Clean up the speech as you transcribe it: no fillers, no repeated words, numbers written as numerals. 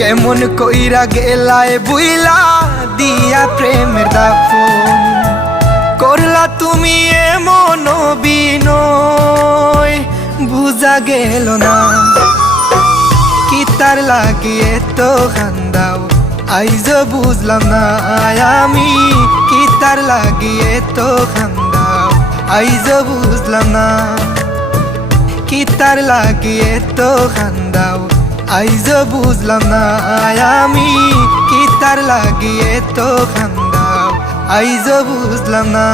কেমন কইরা গেলায় বুইলা দিয়া প্রেমের দাফন করলা তুমি এমন বিনয় বুঝা গেল না কি তার লাগিয়ে তো খান্দাও আইজ বুঝলাম না আমি কি তার লাগিয়ে তো খান্দাও আইজ বুঝলাম না কি তার লাগিয়ে তো খান্দাও আইজ বুঝলাম না আমি কি তার লাগিয়ে তো খান্দাও আইজ বুঝলাম না।